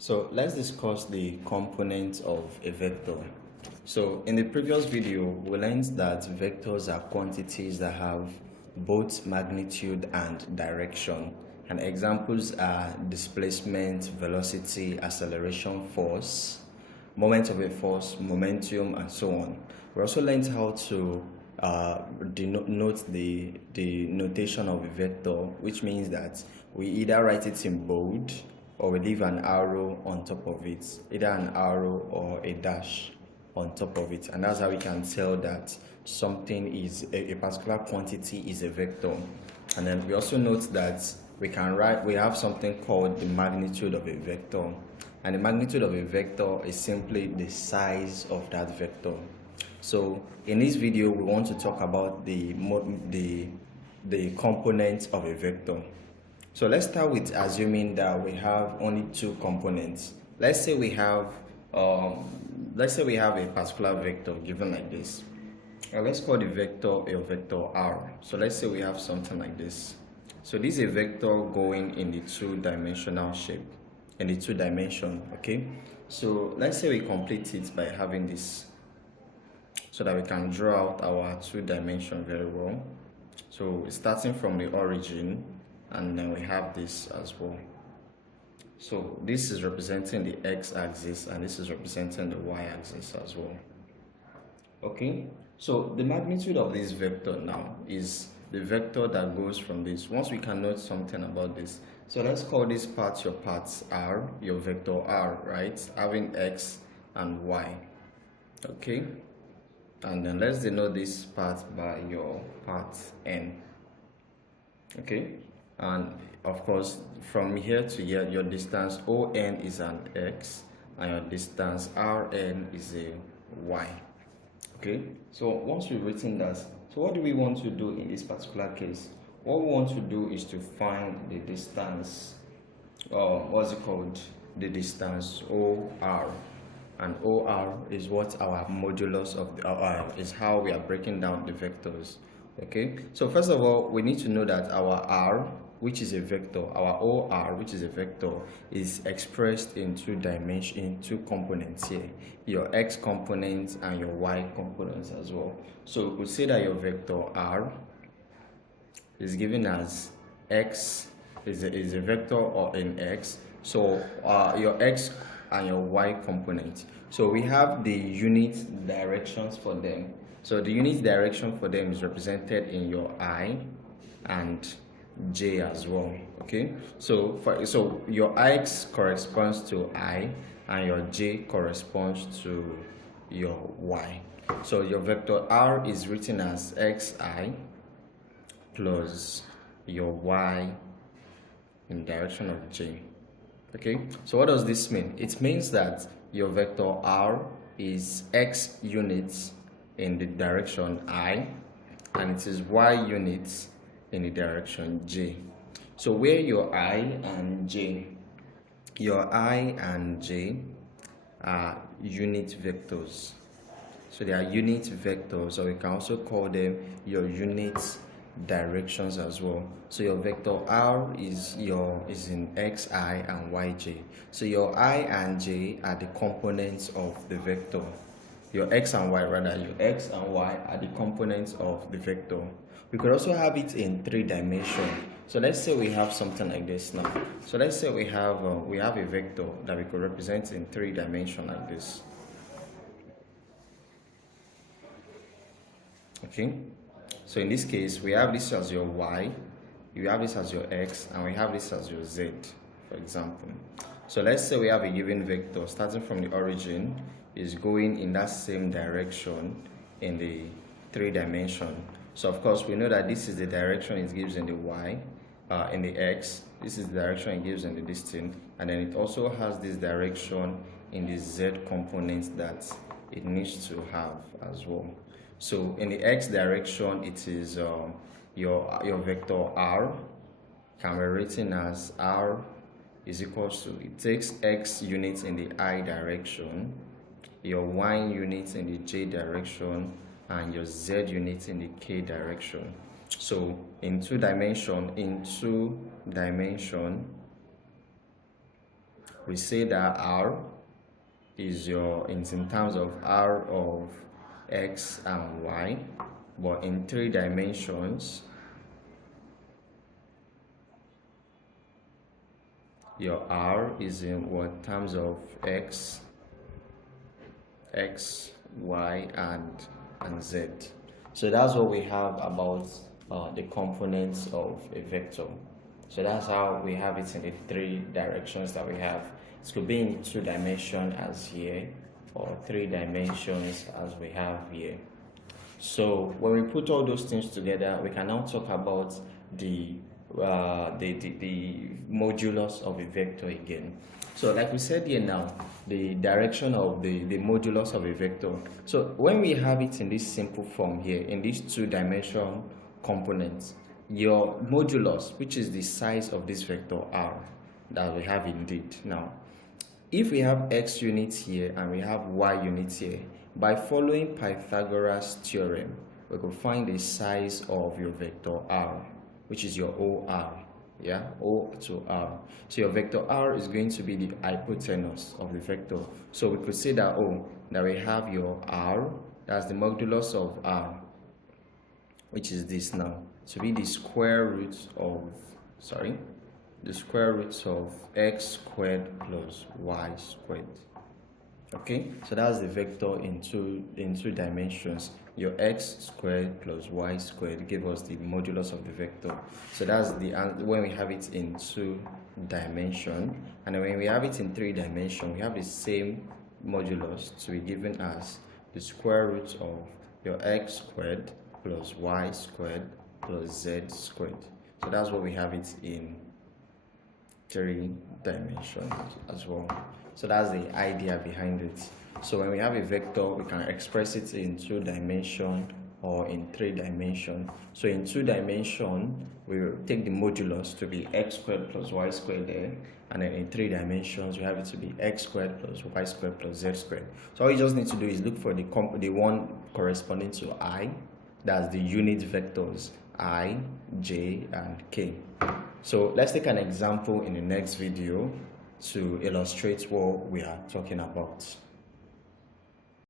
So let's discuss the components of a vector. So in the previous video, we learned that vectors are quantities that have both magnitude and direction. And examples are displacement, velocity, acceleration, force, moment of a force, momentum, and so on. We also learned how to denote the notation of a vector, which means that we either write it in bold or we leave an arrow on top of it, either an arrow or a dash on top of it, and that's how we can tell that something is a particular quantity is a vector. And then we also note that we have something called the magnitude of a vector, and the magnitude of a vector is simply the size of that vector. So in this video, we want to talk about the components of a vector. So let's start with assuming that we have only two components. Let's say we have a particular vector given like this. Let's call the vector a vector R. So let's say we have something like this. So this is a vector going in the two-dimensional shape, in the two dimension, okay? So let's say we complete it by having this, so that we can draw out our two-dimension very well. So starting from the origin, and then we have this as well. So this is representing the x-axis and this is representing the y-axis as well. Okay, so the magnitude of this vector now is the vector that goes from this. Once we can note something about this, so let's call this part your parts R, your vector R, right? Having x and y. Okay, and then let's denote this part by your part N. Okay, and of course from here to here your distance ON is an x and your distance RN is a y. Okay, so once we've written that, so what do we want to do in this particular case? What we want to do is to find the distance, what's it called, the distance OR, and OR is what our modulus of the is how we are breaking down the vectors. Okay, so first of all, we need to know that our R, which is a vector, our OR, which is a vector, is expressed in two dimensions, in two components here, your x components and your y components as well. So we could say that your vector R is given as x is a vector or in x. So your x and your y component. So we have the unit directions for them. So the unit direction for them is represented in your I and J as well. Okay, so your X corresponds to I and your J corresponds to your Y. So your vector R is written as xi plus your y in direction of J. Okay, so what does this mean? It means that your vector R is x units in the direction I and it is y units in the direction J. So where your I and J are unit vectors. So they are unit vectors, or we can also call them your unit directions as well. So your vector R is in xi and yj. So your I and j are the components of the vector. Your x and y, rather, your x and y are the components of the vector. We could also have it in three dimensions. So let's say we have something like this now. So let's say we have a vector that we could represent in three dimensions like this. Okay, so in this case we have this as your y, you have this as your x, and we have this as your z, for example. So let's say we have a given vector starting from the origin, is going in that same direction in the three dimension. So of course we know that this is the direction it gives in the y, in the x, this is the direction it gives in the distance, and then it also has this direction in the z component that it needs to have as well. So in the x direction, it is your vector R can be written as R is equals to, it takes x units in the I direction, your y units in the j direction, and your z units in the k direction. So in two dimension, we say that R is in terms of R of X and Y, but in 3 dimensions, your R is in what terms of X, Y, and Z. So that's what we have about the components of a vector. So that's how we have it in the 3 directions that we have. It could be in 2 dimensions as here, or 3 dimensions as we have here. So when we put all those things together, we can now talk about the modulus of a vector again. So like we said here now, the direction of the modulus of a vector. So when we have it in this simple form here, in these 2-dimensional components, your modulus, which is the size of this vector R that we have indeed. Now, if we have X units here and we have Y units here, by following Pythagoras theorem, we could find the size of your vector R, which is your OR. Yeah, O to R. So your vector R is going to be the hypotenuse of the vector. So we could say that that we have your R, that's the modulus of R, which is this now, to be the square root of X squared plus Y squared. Okay, so that's the vector in two dimensions. Your X squared plus Y squared give us the modulus of the vector. So that's when we have it in 2 dimensions, and then when we have it in 3 dimensions, we have the same modulus to be given as the square root of your X squared plus Y squared plus Z squared. So that's what we have it in 3 dimensions as well. So that's the idea behind it. So when we have a vector, we can express it in 2 dimensions or in 3 dimensions. So in 2 dimensions, we will take the modulus to be X squared plus Y squared there, and then in 3 dimensions, we have it to be X squared plus Y squared plus Z squared. So all you just need to do is look for the one corresponding to I, that's the unit vectors I, J, and K. So let's take an example in the next video to illustrate what we are talking about.